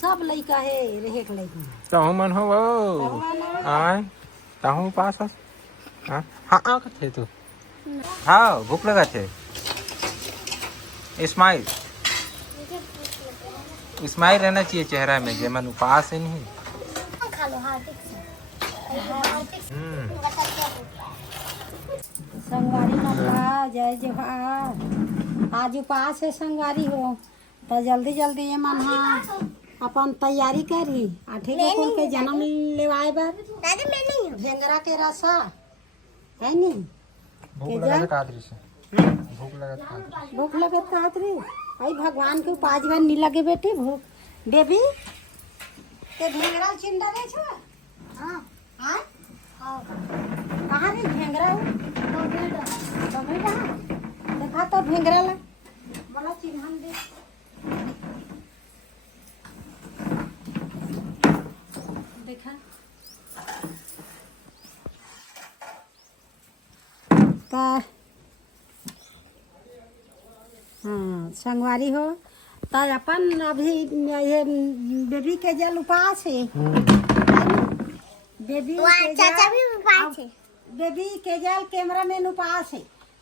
सब लइका है रहे के लइका तहु मन हो वो आय तहु पास हाँ हाँ थे तू हाँ भूख लगा थे स्माइल स्माइल रहना चाहिए चेहरा में जेमन उपास है नहीं। संगवारी नमका जय जोहार। आज उपास है संगवारी हो तो जल्दी जल्दी ये मन हाँ अपन तैयारी करी आठे को कुल के जन्म लेवाए बर भेंगरा के रसा है नी भूख लगत खातरी भाई भगवान के उपास भर नहीं लगे बेटी भूख बेबी ते भेंगरा चिंडा रे छो हां हां कहां रे भेंगरा तो बेटा देखा तो भेंगरा ला बड़ा चिन्हन दे देखा ता हाँ संगवारी हो तो अपन अभी ये बेबी के जल उपास है बेबी चाचा भी उपास है बेबी के जल कैमरा मैन उपास है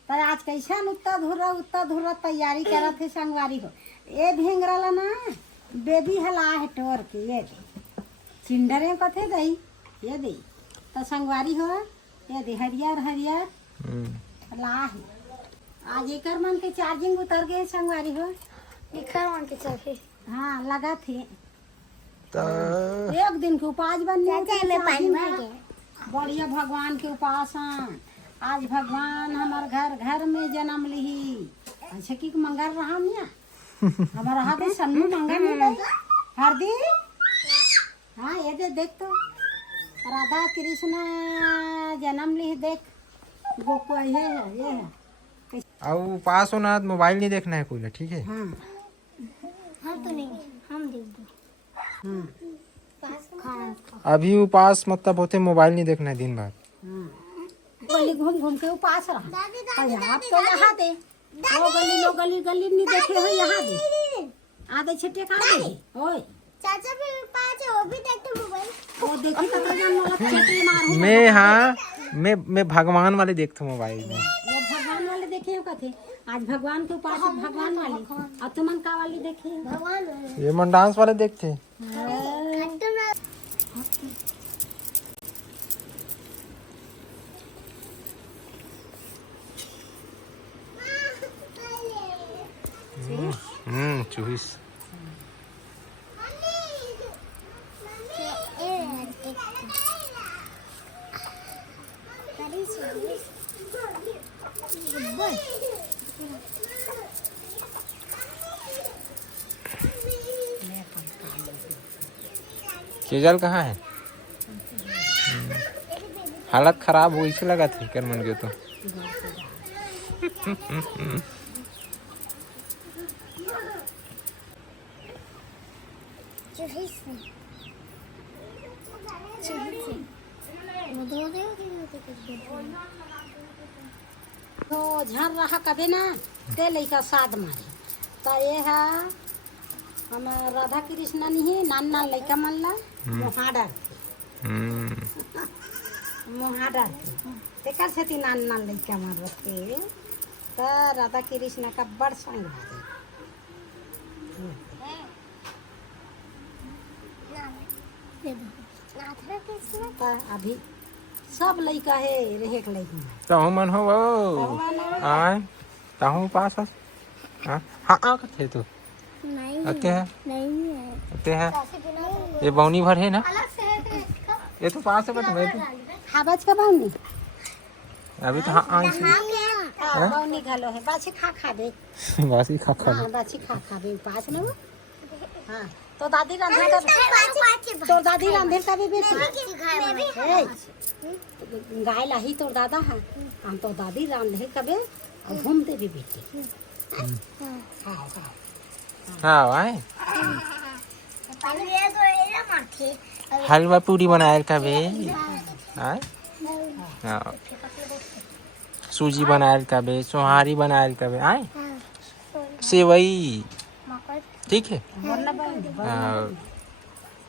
तो आज कैसा उत्ता धुरा तैयारी करत है संगवारी हो ये भेंगरा ला ना बेबी हला है टोर के ये चिंडरे कथे दई ये दई तो संगवारी हो ये दे हरियर हरियर ला है आज एकर मन के चार्जिंग उतर गए संगवारी हो एकर मन के चलते हाँ लगा थे तो एक दिन के उपास बनने में पानी बढ़िया भगवान के उपास आज भगवान हमार घर में जन्म ली अच्छा की मंगल रहा मिया हमारा हाथ सन्नू मंगल में हरदी हाँ ये दे देख तो राधा कृष्ण जन्म ली देख गोकु ये है अब पास होना तो मोबाइल नहीं देखना है कोई ना ठीक है। हाँ हम तो नहीं हम देख दो हाँ अभी उपास मतलब होते मोबाइल नहीं देखना है दिन भर। गली घूम घूम के उपास रहा आप तो यहाँ दे वो गली नहीं देखे हो यहाँ दे आधे छिटे का दे ओए चाचा भी पास है वो भी देखते मोबाइल वो देखी तो जान वाला छिटे मार मैं हाँ मैं भगवान वाले देखता हूँ मोबाइल में वो भगवान वाले देखे हो कथे आज भगवान के उपास भगवान वाली और तुमन का वाली देखे भगवान ये मन डांस वाले देखते चूहिस केजल कहाँ है हालत खराब हुई से लगा थी कर मन के तो तो झर रहा कभी ना ते लइका साध मारे तो ये है हम राधा कृष्ण नहीं है नाना लइका मन ला मुहाडर तेकर से नाना लइका मारते तो राधा कृष्ण का बड़ संग अभी सब लइका है रहे के लइका तहु मन हो वो आय तहु पास हाँ हाँ थे तू नहीं अते है नहीं है अते है ये बौनी भर है ना ये तो पास है बट मैं तो हाबच का बाउनी अभी तो हाँ आई से बाउनी घालो है बासी खा दे बासी खा हाँ बासी खा दे पास में वो हाँ तो दादी रांधे का तो दादी रांधे का भी बेटी गाय लाही तो दादा है हम तो दादी रांधे का बे और घूम दे भी बेटी हाँ भाई हलवा पूरी बनाए का बे हाँ सूजी बनाए का बे सोहारी बनाए का बे आए सेवई ठीक है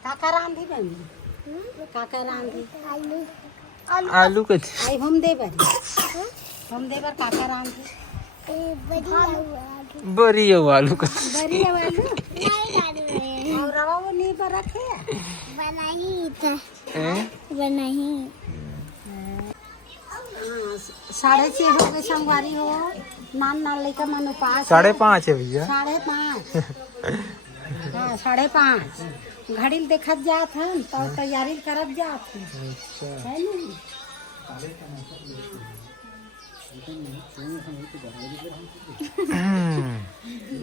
काका रांधी बनी काका रांधी आलू के आई हम दे बर काका रांधी बरी है वो आलू का बरी है वालू और रवा वो नहीं पर रखे बनाई 6:30 हो गए संगवारी हो नान लेकर मन उपास 5:30 है भैया 5:30 हाँ 5:30 घड़ी देखत जात हन तो तैयारी करत जात हन है नहीं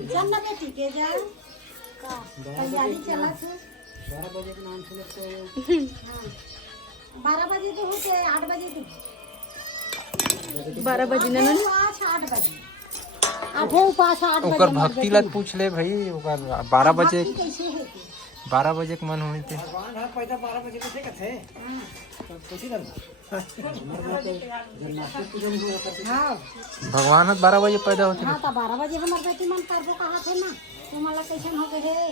चल ना बेटी के जा तैयारी चलत है 12 बजे के नाम सुनत 12 बजे तो होते 8 बजे तो 12 बजे ना 8 बजे 8 बजे ओकर भक्ति ला पूछ ले भाई ओकर 12 बजे कैसे होती 12 बजे के मन होई थे हाँ भगवान 12 बजे पैदा होते हाँ तो 12 बजे हमार बेटी मन करबो कहा थे ना तुम मला कैसे हो गए है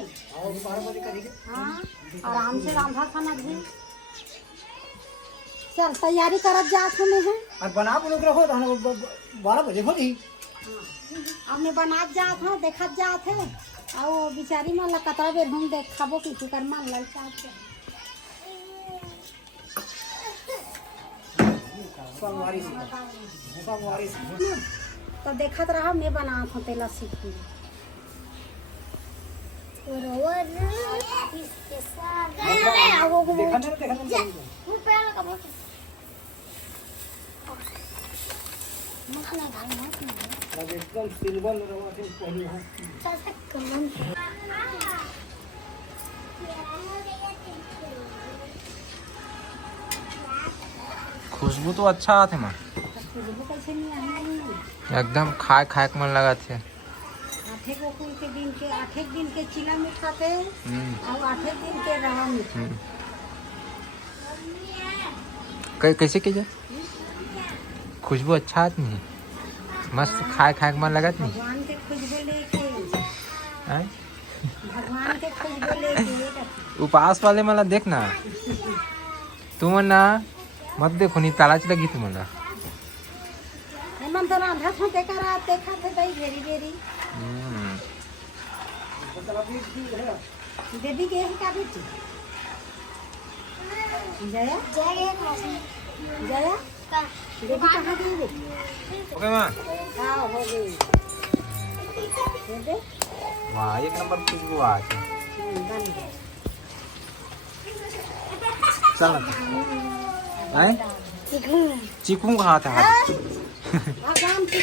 हाँ आराम से रांधा खाना भी चल तैयारी करत जात हमें है और बना लोग रखो 12 बजे होती हमने बनात जात है देखत जात है और बिचारी मन ला कतरा बेर हम देखाबो कि कर मन लल चाहत सोमवारी से तो देखत रहा मैं बनात हूँ तेला सीख एकदम सिल्वर रवा से पहली है खुशबू तो अच्छा आते माँ कैसे नहीं आई एकदम खाए खाए के मन लगा थे 8 दिन के चिला मीठा थे और 8 दिन के रवा मीठा कैसे की जाए खुशबू अच्छा आती है मस्त खाए खाए के मन लगा नहीं भगवान के खुशबू लेके हैं? भगवान के खुशबू लेके उपवास वाले मला देख ना तू ना मत देखो नहीं तालाच लगी तू मला मन तो रांधा था देखा थे भाई घेरी घेरी दीदी के का बेटी जया जया बेटी कहाँ गई बेटी ओके माँ हाँ हो गई दे वाह एक नंबर खुशबू आज बन गई चल आए चीकू कहाँ था हाथ भगवान की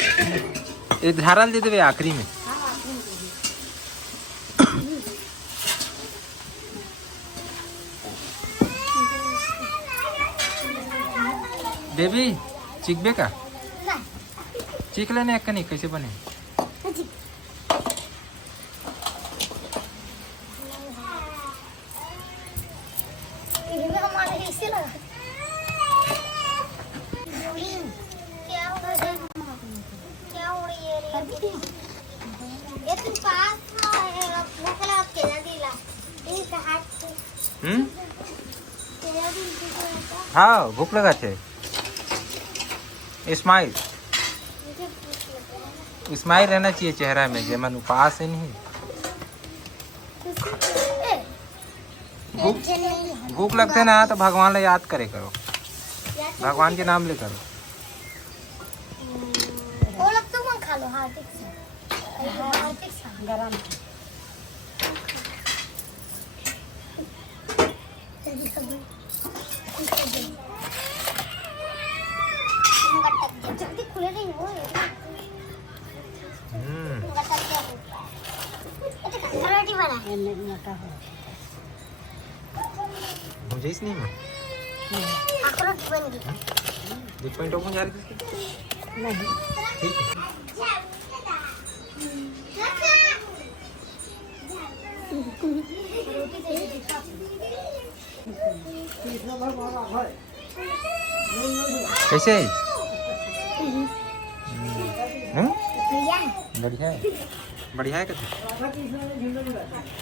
ये धारल दे देवे आखिरी में बेबी चीकबे का चीक लेने एक नहीं कैसे बने हाँ भूख लगा थे स्माइल स्माइल रहना चाहिए चेहरा में जेमन उपवास है नहीं भूख लगते ना तो भगवान ला याद करे करो भगवान के नाम ले करो खा लो गरम जल्दी खुले नहीं हो रोटी बना मोटा हो मुझे इस नहीं में अखरोट बन गई देख पॉइंट ओपन जा रही थी नहीं ठीक है कैसे है बढ़िया है बढ़िया है कैसे